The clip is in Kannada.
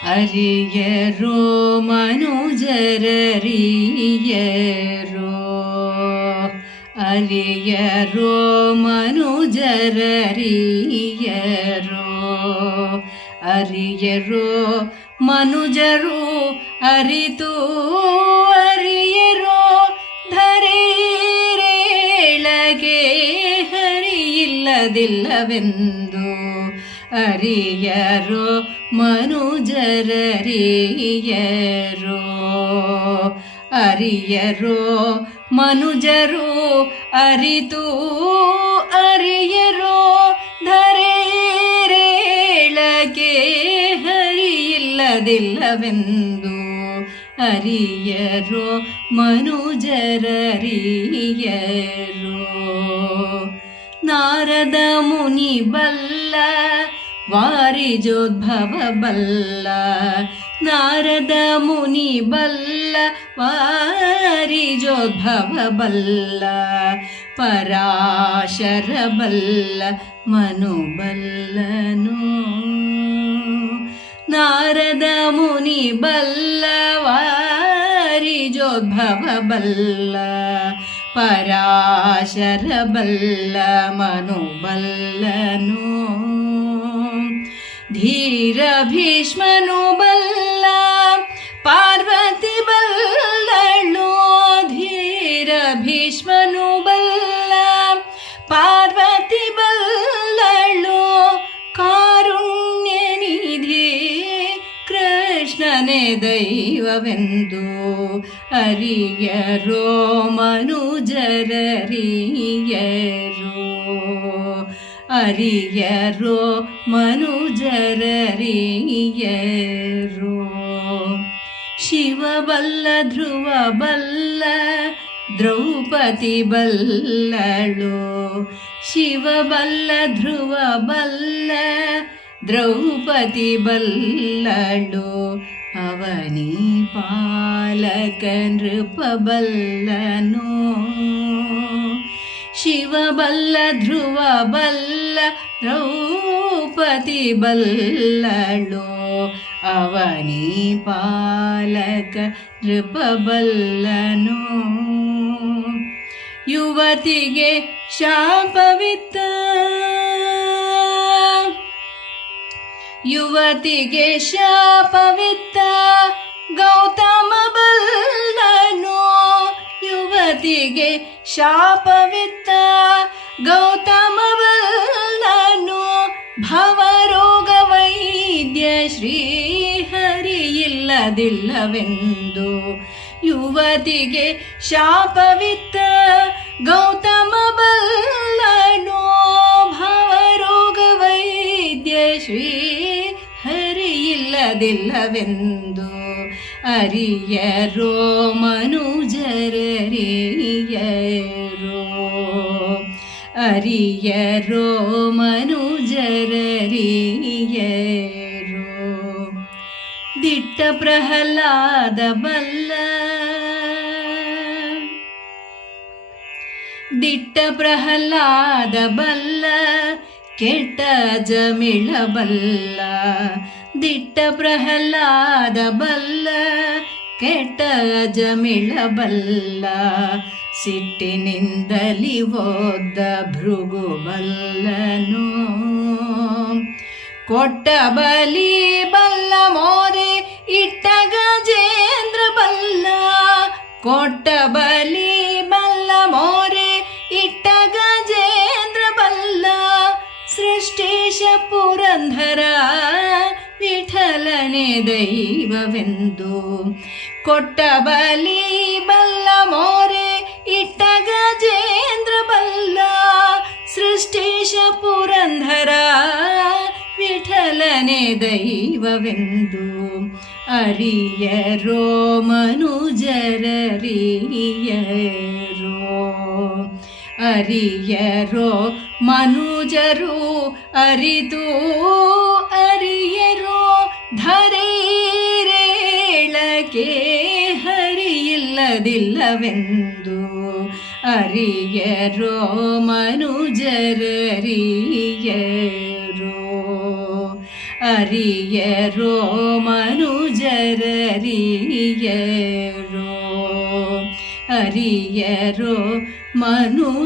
ಅರಿಯರೋ ಮನುಜರರಿಯರೋ, ಅರಿಯರೋ ಮನುಜರರಿಯರೋ, ಅರಿಯರೋ ಮನುಜರು ಅರಿತು ಅರಿಯರೋ ಧರೆರೇಳಗೆ ಹರಿಯಿಲ್ಲದಿಲ್ಲವೆಂದು. ಅರಿಯರೋ ಮನುಜರರಿಯರೋ, ಅರಿಯರೋ ಮನುಜರು ಅರಿತು ಅರಿಯರೋ ಧರೆರೇಳಗೆ ಹರಿಯಿಲ್ಲದಿಲ್ಲವೆಂದು. ಅರಿಯರೋ ಮನುಜರರಿಯರೋ. ನಾರದ ಮುನಿ ಬಲ್ಲ ವಾರಿಜೋದ್ಭವ ಬಲ್ಲ, ನಾರದ ಮುನಿ ಬಲ್ಲ ವಾರಿಜೋದ್ಭವ ಬಲ್ಲ, ಪರಾಶರ ಬಲ್ಲ ಮನು ಬಲ್ಲನು. ನಾರದ ಮುನಿ ಬಲ್ಲ ವಾರಿಜೋದ್ಭವ ಬಲ್ಲ, ಪರಾಶರ ಬಲ್ಲ ಮನು ಬಲ್ಲನು. ಧೀರ ಭೀಷ್ಮನು ಬಲ್ಲ ಪಾರ್ವತಿ ಬಲ್ಲಳು, ಧೀರ ಭೀಷ್ಮನು ಬಲ್ಲ ಪಾರ್ವತಿ ಬಲ್ಲಳು. ಕಾರುಣ್ಯ ನಿಧಿ ಕೃಷ್ಣನೇ ದೈವವೆಂದು. ಅರಿಯರೋ ಮನುಜರರಿಯರೋ, ಅರಿಯರೋ ಮನುಜರರಿಯರೋ. ಶಿವ ಬಲ್ಲ ಧ್ರುವ ಬಲ್ಲ ದ್ರೌಪದಿ ಬಲ್ಲಳು, ಶಿವ ಬಲ್ಲ ಧ್ರುವ ಬಲ್ಲ ದ್ರೌಪದಿ ಬಲ್ಲಳು. ಅವನಿ ಪಾಲಕ ನೃಪ ಬಲ್ಲನು, ಶಿವ ಬಲ್ಲ ಧ್ರುವ ಬಲ್ಲ ದ್ರೌಪದಿ ಬಲ್ಲಳು. ಅವನಿ ಪಾಲಕ ನೃಪ ಬಲ್ಲನು. ಯುವತಿಗೆ ಶಾಪವಿತ್ತ, ಯುವತಿಗೆ ಶಾಪವಿತ್ತ ಗೌತಮ ಬಲ್ಲನು, ಯುವತಿಗೆ ಶಾಪವಿತ್ತ ಗೌತಮ ಬಲ್ಲನು. ಭವರೋಗ ವೈದ್ಯ ಶ್ರೀಹರಿಯಿಲ್ಲದಿಲ್ಲವೆಂದು. ಯುವತಿಗೆ ಶಾಪವಿತ್ತ ಗೌತಮ ಬಲ್ಲನು, ಭವರೋಗ ವೈದ್ಯ ಶ್ರೀ ಹರಿಯಿಲ್ಲದಿಲ್ಲವೆಂದು. ಅರಿಯರೋ ಮನುಜರರಿಯರೋ, ಅರಿಯರೋ ಮನುಜರರಿಯರೋ. ದಿಟ್ಟ ಪ್ರಹ್ಲಾದ ಬಲ್ಲ, ದಿಟ್ಟ ಪ್ರಹ್ಲಾದ ಬಲ್ಲ ಕೆಟ್ಟ ಜಮಿಳ ಬಲ್ಲ, ದಿಟ್ಟ ಪ್ರಹ್ಲಾದ ಬಲ್ಲ ಕೆಟ್ಟ ಜಮಿಳ ಬಲ್ಲ. ಸಿಟ್ಟಿನಿಂದಲಿ ಓದ್ದ ಭೃಗು ಬಲ್ಲನು, ಕೊಟ್ಟ ಬಲಿ ಬಲ್ಲ ಮೋರೆ ಇಟ್ಟ ಗಜೇಂದ್ರ ಬಲ್ಲ, ಕೊಟ್ಟ ಬಲಿ ಬಲ್ಲ ಮೋರೆ ಇಟ್ಟ ಗಜೇಂದ್ರ ಬಲ್ಲ. ಸೃಷ್ಟೇಶ ಪುರಂದರ ವಿಠಲನೆ ದೈವವೆಂದು. ಕೊಟ್ಟ ಬಲಿ ಬಲ್ಲ ಮೋರೆ ಇಟ್ಟ ಗಜೇಂದ್ರ ಬಲ್ಲ, ಸೃಷ್ಟೇಶ ಪುರಂದರ ವಿಠಲನೆ ದೈವವೆಂದು. ಅರಿಯರೋ ಮನುಜರರಿಯರೋ, ಅರಿಯರೋ ಮನುಜರು ಅರಿತು ಅರಿಯರೋ ಧರೆರೇಳಗೆ ಹರಿಯಿಲ್ಲದಿಲ್ಲವೆಂದು. ಅರಿಯರೋ ಮನುಜರರಿಯರೋ, ಅರಿಯರೋ ಮನುಜರರಿಯರೋ ಅರಿಯರೋ ಮನುಜರರಿಯರೋ